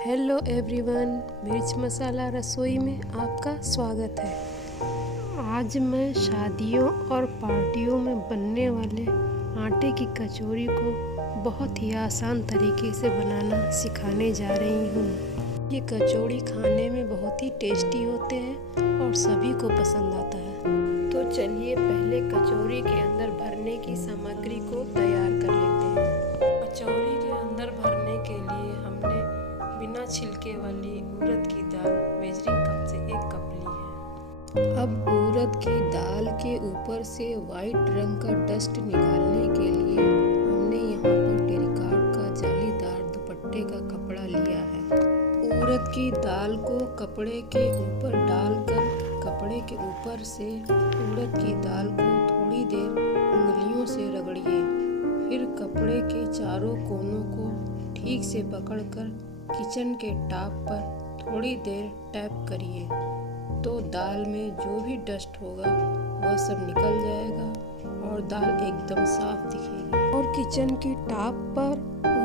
Hello everyone, मिर्च मसाला रसोई में आपका स्वागत है। आज मैं शादियों और पार्टियों में बनने वाले आटे की कचौरी को बहुत ही आसान तरीके से बनाना सिखाने जा रही हूँ। ये कचौरी खाने में बहुत ही टेस्टी होते हैं और सभी को पसंद आता है। तो चलिए पहले कचौरी के अंदर भरने की सामग्री को तैयार कर लेते हैं। कचौरी के अंदर भरने के लिए हमने बिना छिलके वाली उड़द की दाल मेजरिंग कप से 1 कप ली है। अब उड़द की दाल के ऊपर से वाइट रंग का डस्ट निकालने के लिए हमने यहाँ पर टेरिकॉट का जालीदार दुपट्टे का कपड़ा लिया है। उड़द की दाल को कपड़े के ऊपर डालकर कपड़े के ऊपर से उड़द की दाल को थोड़ी देर उंगलियों से रगड़िए। फिर कपड़े के चारों कोनों को ठीक से पकड़कर किचन के टॉप पर थोड़ी देर टैप करिए तो दाल में जो भी डस्ट होगा वह सब निकल जाएगा और दाल एकदम साफ दिखेगी। और किचन की टॉप पर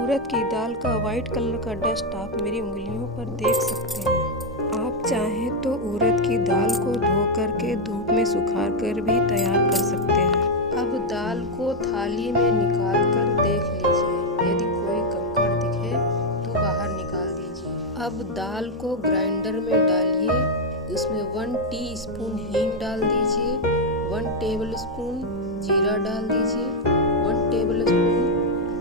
उड़द की दाल का वाइट कलर का डस्ट आप मेरी उंगलियों पर देख सकते हैं। आप चाहें तो उड़द की दाल को धो करके धूप में सुखा कर भी तैयार कर सकते हैं। अब दाल को थाली में निकाल कर देख लीजिए, यदि कोई कंकड़ दिखे तो बाहर निकाल दीजिए। अब दाल को ग्राइंडर में डालिए, उसमें 1 टीस्पून हींग डाल दीजिए, 1 टेबलस्पून जीरा डाल दीजिए, 1 टेबलस्पून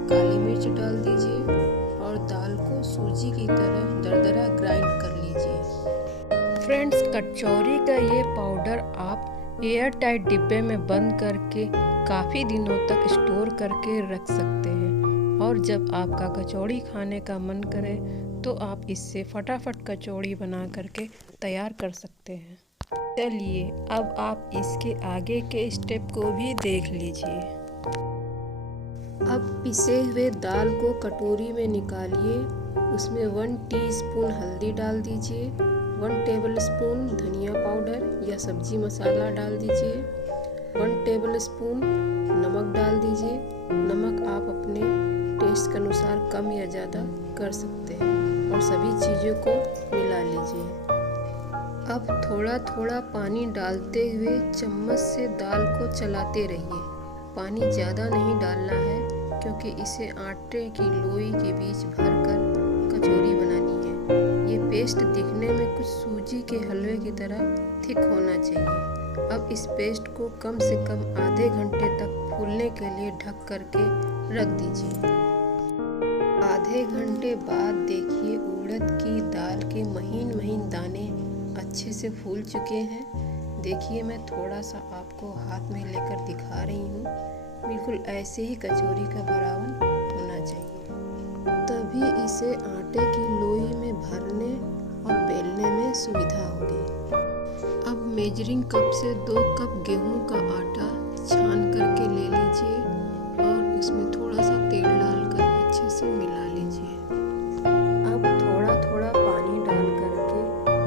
काली मिर्च डाल दीजिए और दाल को सूजी की तरह दरदरा ग्राइंड कर लीजिए। फ्रेंड्स, कचौरी का ये पाउडर आप एयर टाइट डिब्बे में बंद करके काफ़ी दिनों तक स्टोर करके रख सकते हैं और जब आपका कचौड़ी खाने का मन करे तो आप इससे फटाफट कचौड़ी बना करके तैयार कर सकते हैं। चलिए अब आप इसके आगे के स्टेप को भी देख लीजिए। अब पिसे हुए दाल को कटोरी में निकालिए, उसमें 1 टीस्पून हल्दी डाल दीजिए, 1 टेबलस्पून धनिया पाउडर या सब्जी मसाला डाल दीजिए, 1 टेबलस्पून नमक डाल दीजिए। नमक आप अपने टेस्ट के अनुसार कम या ज़्यादा कर सकते हैं और सभी चीज़ों को मिला लीजिए। अब थोड़ा थोड़ा पानी डालते हुए चम्मच से दाल को चलाते रहिए। पानी ज़्यादा नहीं डालना है क्योंकि इसे आटे की लोई के बीच भरकर कचौरी बनानी है। ये पेस्ट दिखने में कुछ सूजी के हलवे की तरह थिक होना चाहिए। अब इस पेस्ट को कम से कम आधे घंटे तक फूलने के लिए ढक करके रख दीजिए। आधे घंटे बाद देखिए उड़द की दाल के महीन महीन दाने अच्छे से फूल चुके हैं। देखिए मैं थोड़ा सा आपको हाथ में लेकर दिखा रही हूँ। बिल्कुल ऐसे ही कचौरी का भरावन होना चाहिए, तभी इसे आटे की लोई में भरने और बेलने में सुविधा होगी। अब मेजरिंग कप से 2 कप गेहूं का आटा छान करके ले लीजिए और उसमें थोड़ा सा तेल डालकर अच्छे से मिला लीजिए। अब थोड़ा थोड़ा पानी डाल करके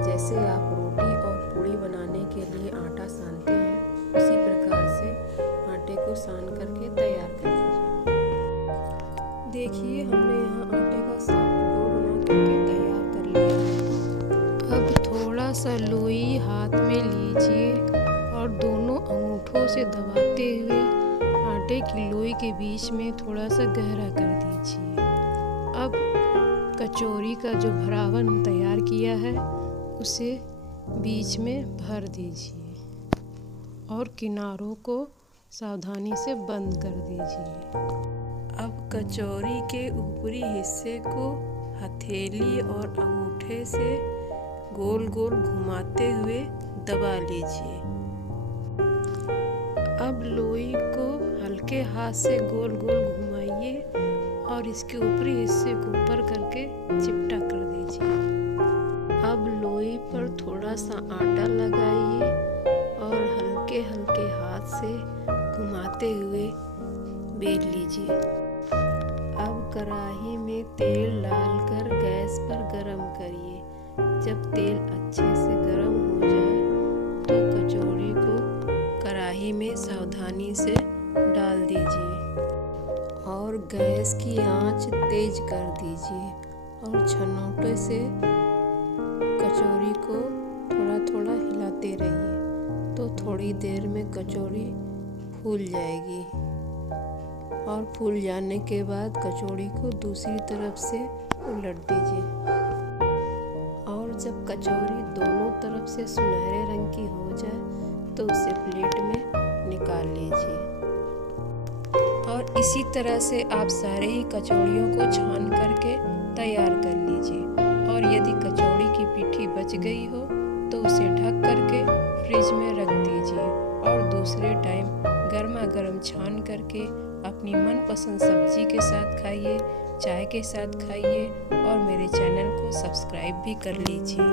जैसे आप रोटी और पूड़ी बनाने के लिए आटा सानते हैं उसी प्रकार से आटे को सान करके तैयार कर लीजिए। देखिए हमने यहाँ आटे का सॉफ्ट डो बना करके तैयार कर लिया है। अब थोड़ा सा लोई हाथ में लीजिए और दोनों अंगूठों से दबाते हुए आटे की लोई के बीच में थोड़ा सा गहरा कर दीजिए। अब कचौरी का जो भरावन तैयार किया है उसे बीच में भर दीजिए और किनारों को सावधानी से बंद कर दीजिए। अब कचौरी के ऊपरी हिस्से को हथेली और अंगूठे से गोल गोल घुमाते हुए दबा लीजिए। अब लोई को हल्के हाथ से गोल गोल घुमाइए और इसके ऊपरी हिस्से को ऊपर करके चिपटा कर दीजिए। अब लोई पर थोड़ा सा आटा लगाइए और हल्के हल्के हाथ से घुमाते हुए बेल लीजिए। अब कढ़ाई में तेल डालकर गैस पर गरम करिए। जब तेल अच्छे से गरम हो जाए तो कचौड़ी को कढ़ाई में सावधानी से डाल दीजिए और गैस की आंच तेज कर दीजिए और छन्नौटे से कचौरी को थोड़ा थोड़ा हिलाते रहिए, तो थोड़ी देर में कचौरी फूल जाएगी। और फूल जाने के बाद कचौड़ी को दूसरी तरफ से उलट दीजिए। और जब कचौरी दोनों तरफ से सुनहरे रंग की हो जाए तो उसे प्लेट में निकाल लीजिए। और इसी तरह से आप सारे ही कचौड़ियों को छान करके तैयार कर लीजिए। और यदि कचौड़ी की पिट्ठी बच गई हो तो उसे ढक करके फ्रिज में रख दीजिए और दूसरे टाइम गर्मा गर्म छान करके अपनी मनपसंद सब्जी के साथ खाइए, चाय के साथ खाइए और मेरे चैनल को सब्सक्राइब भी कर लीजिए।